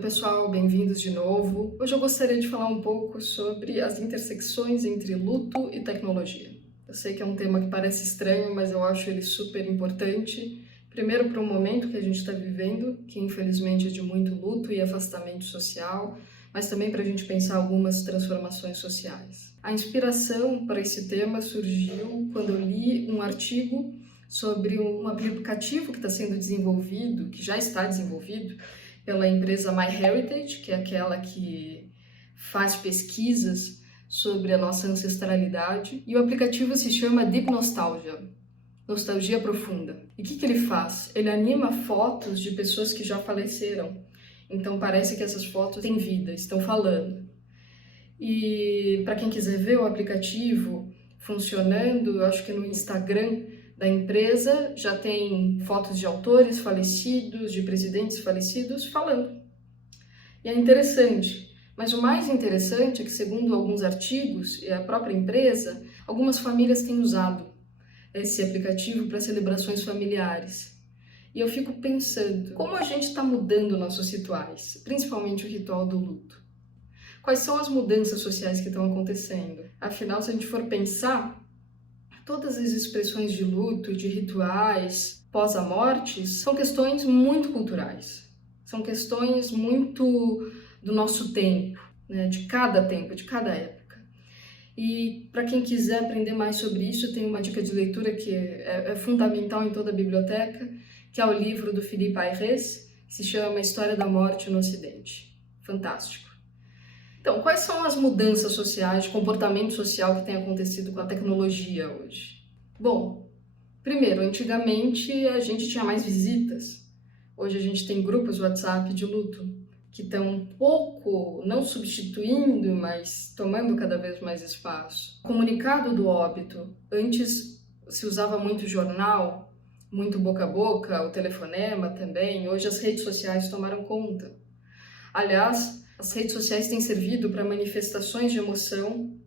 pessoal, bem-vindos de novo. Hoje eu gostaria de falar um pouco sobre as intersecções entre luto e tecnologia. Eu sei que é um tema que parece estranho, mas eu acho ele super importante. Primeiro para o momento que a gente está vivendo, que infelizmente é de muito luto e afastamento social, mas também para a gente pensar algumas transformações sociais. A inspiração para esse tema surgiu quando eu li um artigo sobre um aplicativo que está sendo desenvolvido, que já está desenvolvido, pela empresa MyHeritage, que é aquela que faz pesquisas sobre a nossa ancestralidade, e o aplicativo se chama Deep Nostalgia, Nostalgia Profunda. E o que ele faz? Ele anima fotos de pessoas que já faleceram, então parece que essas fotos têm vida, estão falando. E para quem quiser ver o aplicativo funcionando, eu acho que no Instagram da empresa já tem fotos de autores falecidos, de presidentes falecidos falando. E é interessante, mas o mais interessante é que, segundo alguns artigos e a própria empresa, algumas famílias têm usado esse aplicativo para celebrações familiares. E eu fico pensando, como a gente está mudando nossos rituais, principalmente o ritual do luto? Quais são as mudanças sociais que estão acontecendo? Afinal, se a gente for pensar, todas as expressões de luto, de rituais pós a morte, são questões muito culturais. São questões muito do nosso tempo, né? De cada época. E para quem quiser aprender mais sobre isso, tem uma dica de leitura que é fundamental em toda a biblioteca, que é o livro do Philippe Ayres, que se chama História da Morte no Ocidente. Fantástico. Então, quais são as mudanças sociais, de comportamento social que tem acontecido com a tecnologia hoje? Bom, primeiro, antigamente a gente tinha mais visitas. Hoje a gente tem grupos WhatsApp de luto, que estão um pouco, não substituindo, mas tomando cada vez mais espaço. Comunicado do óbito. Antes se usava muito jornal, muito boca a boca, o telefonema também. Hoje as redes sociais tomaram conta. Aliás, as redes sociais têm servido para manifestações de emoção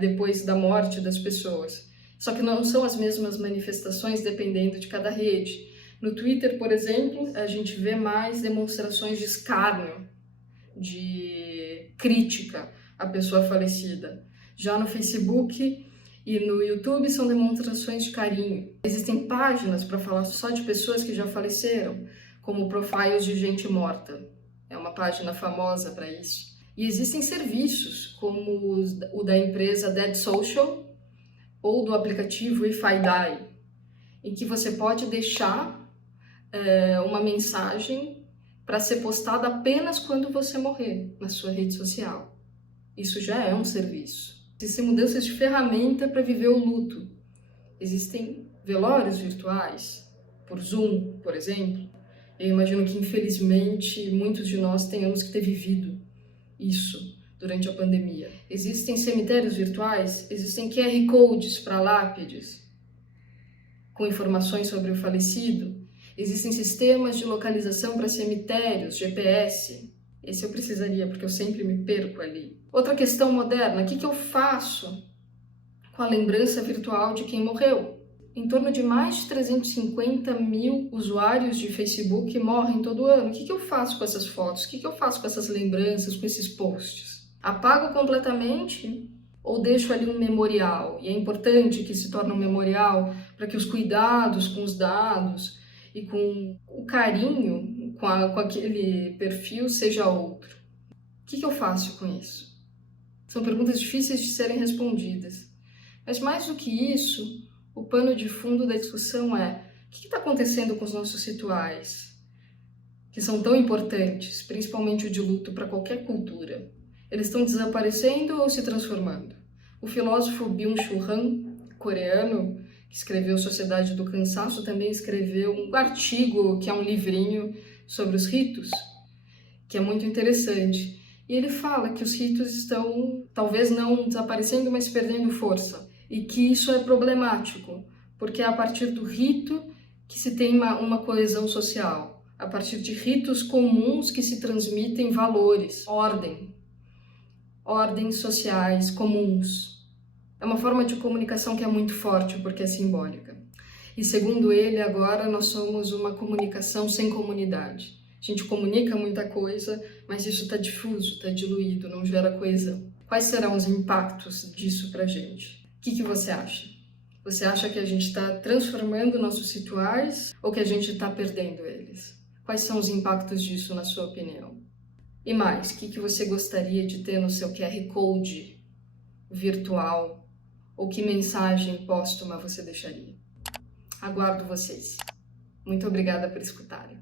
depois da morte das pessoas. Só que não são as mesmas manifestações dependendo de cada rede. No Twitter, por exemplo, a gente vê mais demonstrações de escárnio, de crítica à pessoa falecida. Já no Facebook e no YouTube são demonstrações de carinho. Existem páginas para falar só de pessoas que já faleceram, como profiles de gente morta. É uma página famosa para isso. E existem serviços, como o da empresa Dead Social ou do aplicativo If I Die, em que você pode deixar uma mensagem para ser postada apenas quando você morrer na sua rede social. Isso já é um serviço. Existem mudanças de ferramenta para viver o luto. Existem velórios virtuais, por Zoom, por exemplo. Eu imagino que, infelizmente, muitos de nós tenhamos que ter vivido isso durante a pandemia. Existem cemitérios virtuais, existem QR Codes para lápides, com informações sobre o falecido. Existem sistemas de localização para cemitérios, GPS. Esse eu precisaria, porque eu sempre me perco ali. Outra questão moderna, o que eu faço com a lembrança virtual de quem morreu? Em torno de mais de 350 mil usuários de Facebook morrem todo ano. O que eu faço com essas fotos? O que eu faço com essas lembranças, com esses posts? Apago completamente ou deixo ali um memorial? E é importante que se torne um memorial para que os cuidados com os dados e com o carinho com aquele perfil seja outro. O que eu faço com isso? São perguntas difíceis de serem respondidas. Mas mais do que isso, o pano de fundo da discussão é: o que está acontecendo com os nossos rituais, que são tão importantes, principalmente o de luto para qualquer cultura? Eles estão desaparecendo ou se transformando? O filósofo Byung-Chul Han, coreano, que escreveu Sociedade do Cansaço, também escreveu um artigo, que é um livrinho sobre os ritos, que é muito interessante. E ele fala que os ritos estão, talvez não desaparecendo, mas perdendo força. E que isso é problemático, porque é a partir do rito que se tem uma coesão social, a partir de ritos comuns que se transmitem valores, ordens sociais comuns. É uma forma de comunicação que é muito forte, porque é simbólica. E segundo ele, agora nós somos uma comunicação sem comunidade. A gente comunica muita coisa, mas isso está difuso, está diluído, não gera coesão. Quais serão os impactos disso para a gente? O que você acha? Você acha que a gente está transformando nossos rituais ou que a gente está perdendo eles? Quais são os impactos disso, na sua opinião? E mais, o que você gostaria de ter no seu QR Code virtual? Ou que mensagem póstuma você deixaria? Aguardo vocês. Muito obrigada por escutarem.